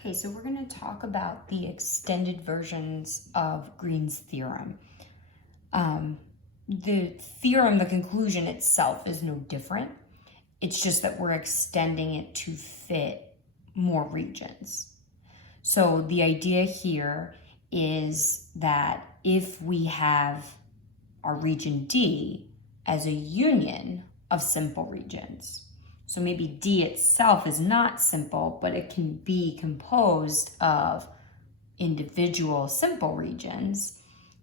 Okay, so we're going to talk about the extended versions of Green's theorem. The theorem, the conclusion itself is no different. It's just that we're extending it to fit more regions. So the idea here is that if we have our region D as a union of simple regions, so maybe D itself is not simple, but it can be composed of individual simple regions,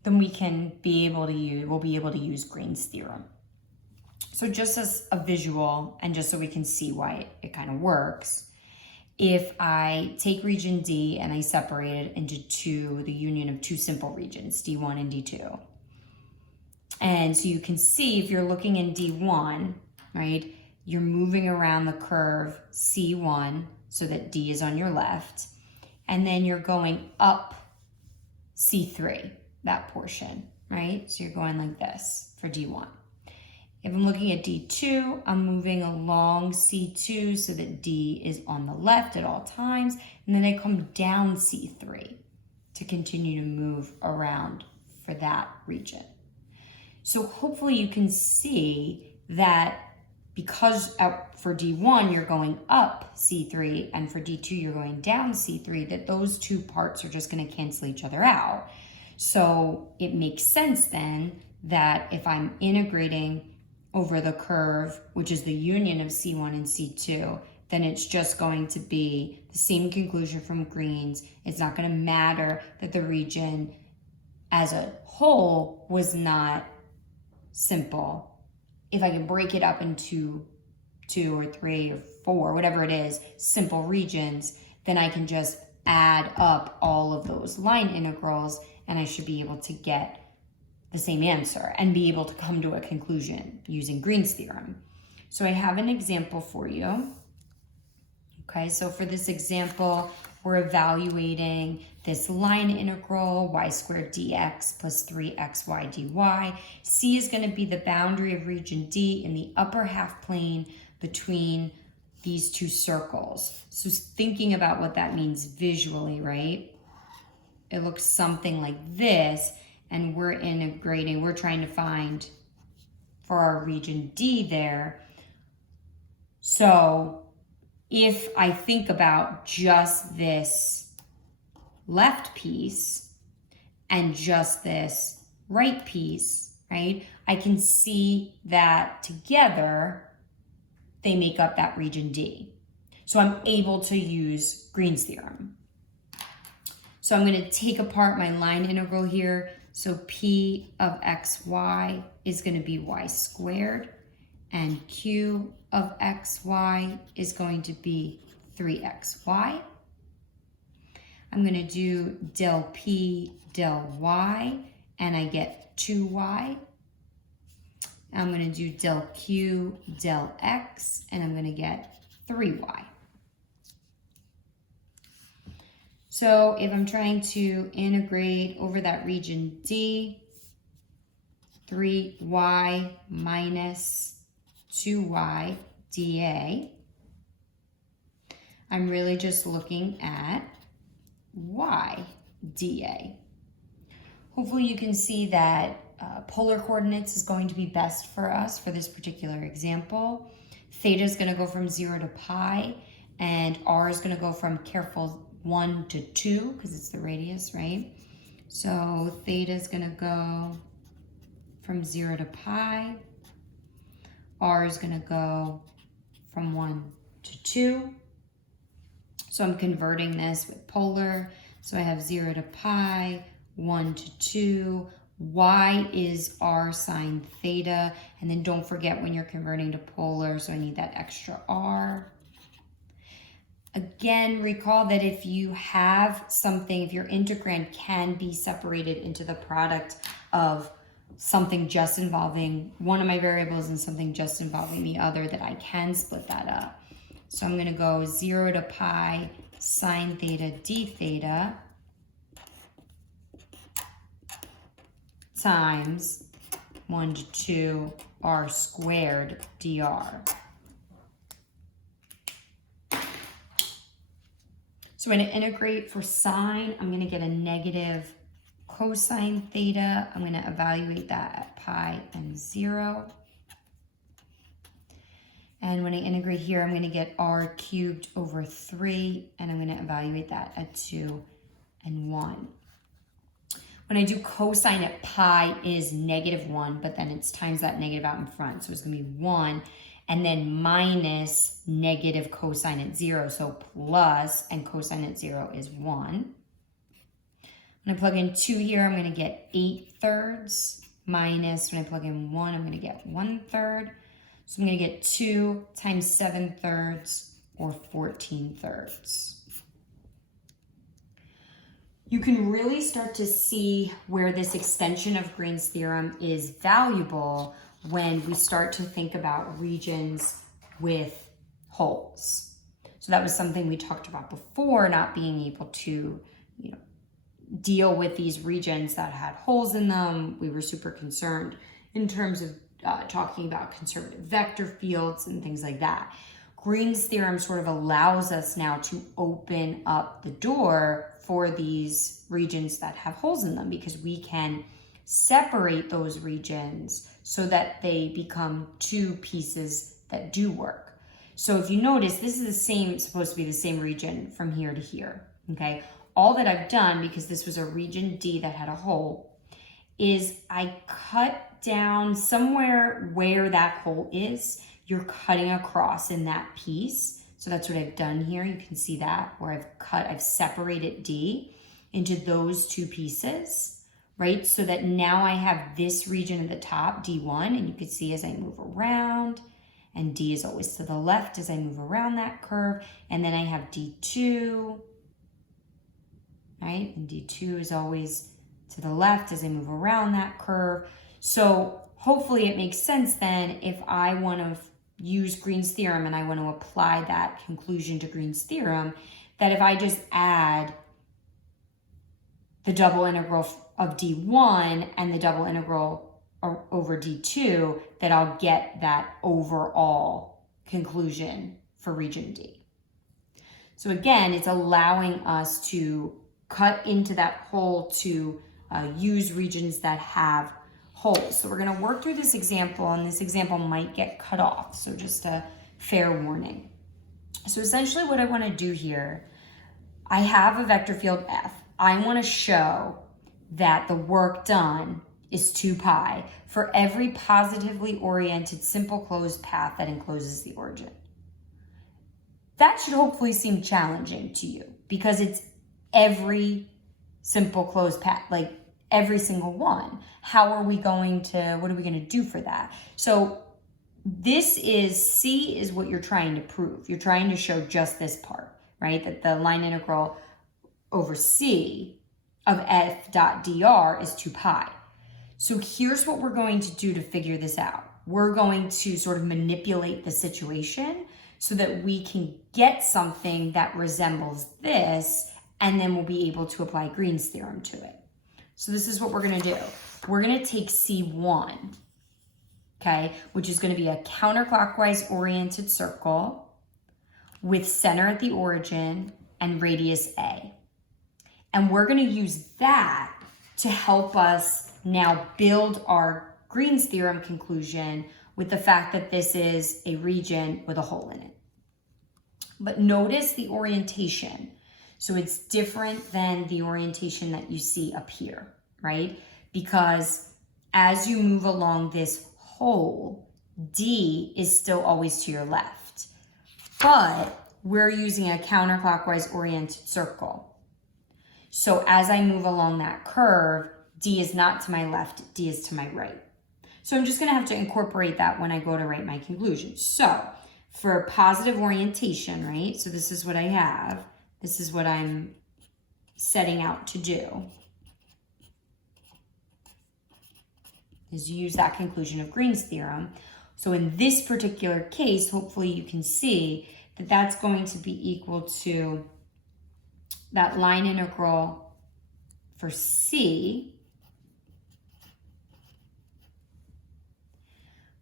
then we'll be able to use Green's theorem. So just as a visual, and just so we can see why it kind of works, if I take region D and I separate it into the union of two simple regions, D1 and D2. And so you can see if you're looking in D1, right, you're moving around the curve C1 so that D is on your left, and then you're going up C3, that portion, right? So you're going like this for D1. If I'm looking at D2, I'm moving along C2 so that D is on the left at all times, and then I come down C3 to continue to move around for that region. So hopefully you can see that because for D1 you're going up C3 and for D2 you're going down C3, that those two parts are just going to cancel each other out. So it makes sense then that if I'm integrating over the curve, which is the union of C1 and C2, then it's just going to be the same conclusion from Green's. It's not going to matter that the region as a whole was not simple. If I can break it up into 2 or 3 or 4, whatever it is, simple regions, then I can just add up all of those line integrals and I should be able to get the same answer and be able to come to a conclusion using Green's theorem. So I have an example for you. Okay, so for this example, we're evaluating this line integral, y squared dx plus 3xy dy. C is going to be the boundary of region D in the upper half plane between these two circles. So thinking about what that means visually, right? It looks something like this, and we're integrating, we're trying to find for our region D there. So if I think about just this left piece and just this right piece, right, I can see that together they make up that region D. So I'm able to use Green's theorem. So I'm going to take apart my line integral here. So P of xy is going to be y squared, and Q of xy is going to be 3xy. I'm going to do del P del y, and I get 2y. I'm going to do del Q del x, and I'm going to get 3y. So if I'm trying to integrate over that region D, 3y minus 2y dA, I'm really just looking at y dA. Hopefully you can see that polar coordinates is going to be best for us for this particular example. Theta is going to go from 0 to pi, and r is going to go from, careful, 1 to 2 because it's the radius, right? So theta is going to go from 0 to pi. R is going to go from 1 to 2. So I'm converting this with polar. So I have 0 to pi, 1 to 2. Y is r sine theta. And then don't forget when you're converting to polar, so I need that extra r. Again, recall that if you have something, if your integrand can be separated into the product of something just involving one of my variables and something just involving the other, that I can split that up. So I'm going to go 0 to pi sine theta d theta times 1 to 2 r squared dr. So when I integrate for sine, I'm going to get a negative cosine theta. I'm going to evaluate that at pi and 0. And when I integrate here, I'm going to get r cubed over 3, and I'm going to evaluate that at 2 and 1. When I do cosine at pi is -1, but then it's times that negative out in front. So it's going to be 1, and then minus negative cosine at 0. So plus, and cosine at 0 is 1. When I plug in 2 here, I'm going to get 8/3 minus, when I plug in 1, I'm going to get 1/3. So I'm going to get 2 times 7/3 or 14/3. You can really start to see where this extension of Green's theorem is valuable when we start to think about regions with holes. So that was something we talked about before, not being able to, deal with these regions that had holes in them. We were super concerned in terms of talking about conservative vector fields and things like that. Green's theorem sort of allows us now to open up the door for these regions that have holes in them, because we can separate those regions so that they become two pieces that do work. So if you notice, this is supposed to be the same region from here to here, okay? All that I've done, because this was a region D that had a hole, is I cut down somewhere where that hole is. You're cutting across in that piece. So that's what I've done here. You can see that where I've separated D into those two pieces, right? So that now I have this region at the top, D1, and you can see as I move around, and D is always to the left as I move around that curve, and then I have D2, right? And D2 is always to the left as I move around that curve. So hopefully it makes sense then if I want to use Green's theorem and I want to apply that conclusion to Green's theorem, that if I just add the double integral of D1 and the double integral over D2, that I'll get that overall conclusion for region D. So again, it's allowing us to cut into that hole to use regions that have holes. So we're going to work through this example, and this example might get cut off. So just a fair warning. So essentially what I want to do here, I have a vector field F. I want to show that the work done is 2 pi for every positively oriented simple closed path that encloses the origin. That should hopefully seem challenging to you, because it's every simple closed path, like every single one. What are we going to do for that? So this is, C is what you're trying to prove. You're trying to show just this part, right? That the line integral over C of f dot dr is 2 pi. So here's what we're going to do to figure this out. We're going to sort of manipulate the situation so that we can get something that resembles this, and then we'll be able to apply Green's theorem to it. So this is what we're going to do. We're going to take C1, okay, which is going to be a counterclockwise oriented circle with center at the origin and radius A. And we're going to use that to help us now build our Green's theorem conclusion with the fact that this is a region with a hole in it. But notice the orientation. So it's different than the orientation that you see up here, right? Because as you move along this hole, D is still always to your left. But we're using a counterclockwise oriented circle. So as I move along that curve, D is not to my left, D is to my right. So I'm just going to have to incorporate that when I go to write my conclusion. So for positive orientation, right? So this is what I have. This is what I'm setting out to do, is use that conclusion of Green's theorem. So in this particular case, hopefully you can see that that's going to be equal to that line integral for C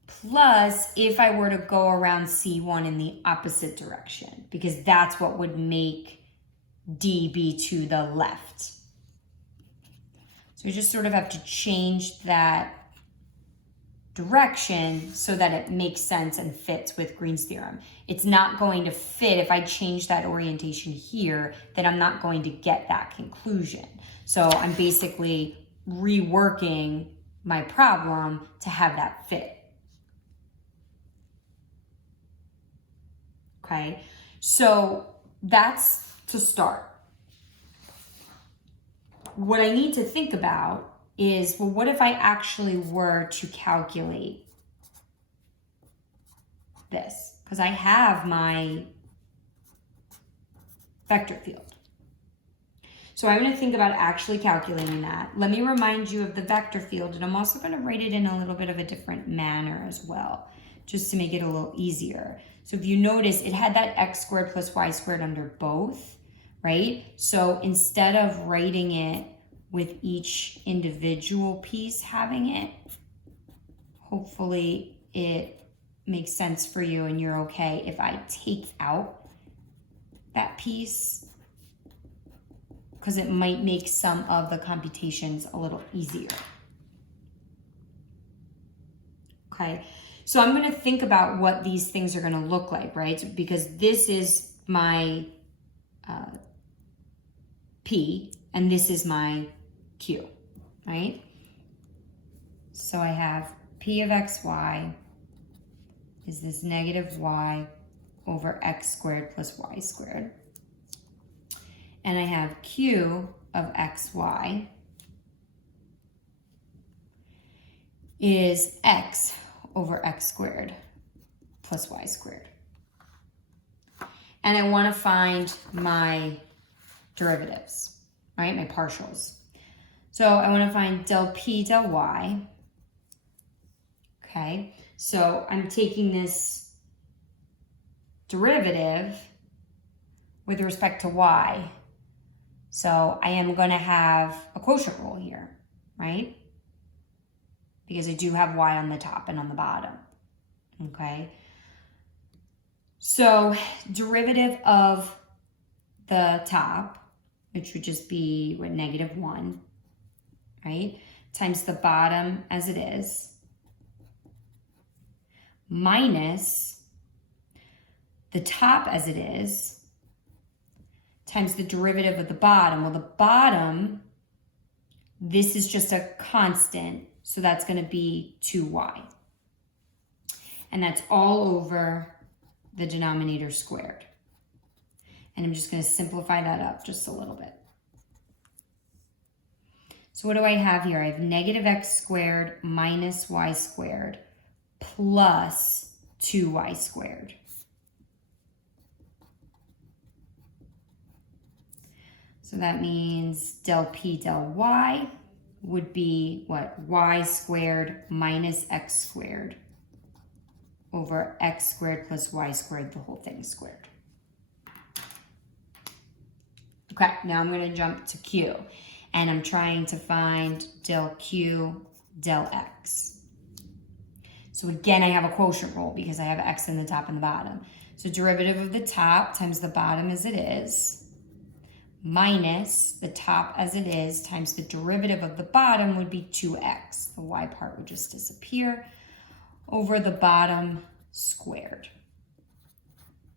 plus if I were to go around C1 in the opposite direction, because that's what would make D be to the left. So we just sort of have to change that direction so that it makes sense and fits with Green's theorem. It's not going to fit if I change that orientation here, then I'm not going to get that conclusion. So I'm basically reworking my problem to have that fit. Okay, so that's to start. What I need to think about is, well, what if I actually were to calculate this? Because I have my vector field. So I'm going to think about actually calculating that. Let me remind you of the vector field, and I'm also going to write it in a little bit of a different manner as well, just to make it a little easier. So if you notice, it had that x squared plus y squared under both, right? So instead of writing it with each individual piece having it, hopefully it makes sense for you and you're okay if I take out that piece, because it might make some of the computations a little easier. Okay, so I'm going to think about what these things are going to look like, right? Because this is my P and this is my Q, right? So I have P of xy is this negative y over x squared plus y squared. And I have Q of xy is x over x squared plus y squared. And I want to find my derivatives, right? My partials. So I want to find del p del y. Okay, so I'm taking this derivative with respect to y. So I am going to have a quotient rule here, right? Because I do have y on the top and on the bottom, okay? So derivative of the top, which would just be what, -1, right? Times the bottom as it is, minus the top as it is, times the derivative of the bottom. Well, the bottom, this is just a constant, so that's going to be 2y. And that's all over the denominator squared. And I'm just going to simplify that up just a little bit. So what do I have here? I have negative x squared minus y squared plus 2y squared. So that means del p del y would be what? Y squared minus x squared over x squared plus y squared, the whole thing squared. Okay, now I'm going to jump to Q. And I'm trying to find del Q del X. So again, I have a quotient rule because I have X in the top and the bottom. So derivative of the top times the bottom as it is, minus the top as it is times the derivative of the bottom would be 2x. The y part would just disappear over the bottom squared.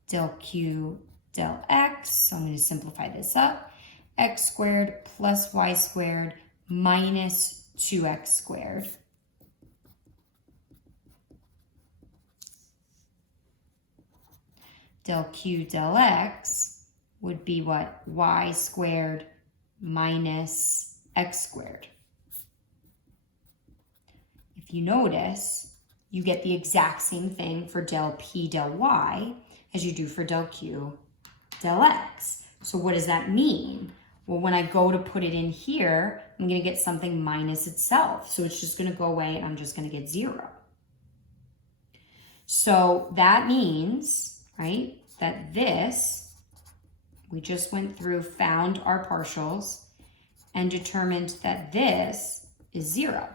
Del Q del X, so I'm going to simplify this up. X squared plus y squared minus 2x squared. Del Q del X would be what? Y squared minus x squared. If you notice, you get the exact same thing for del P del Y as you do for del Q del X. So what does that mean? Well, when I go to put it in here, I'm going to get something minus itself. So it's just going to go away and I'm just going to get 0. So that means, right, that this, we just went through, found our partials, and determined that this is 0.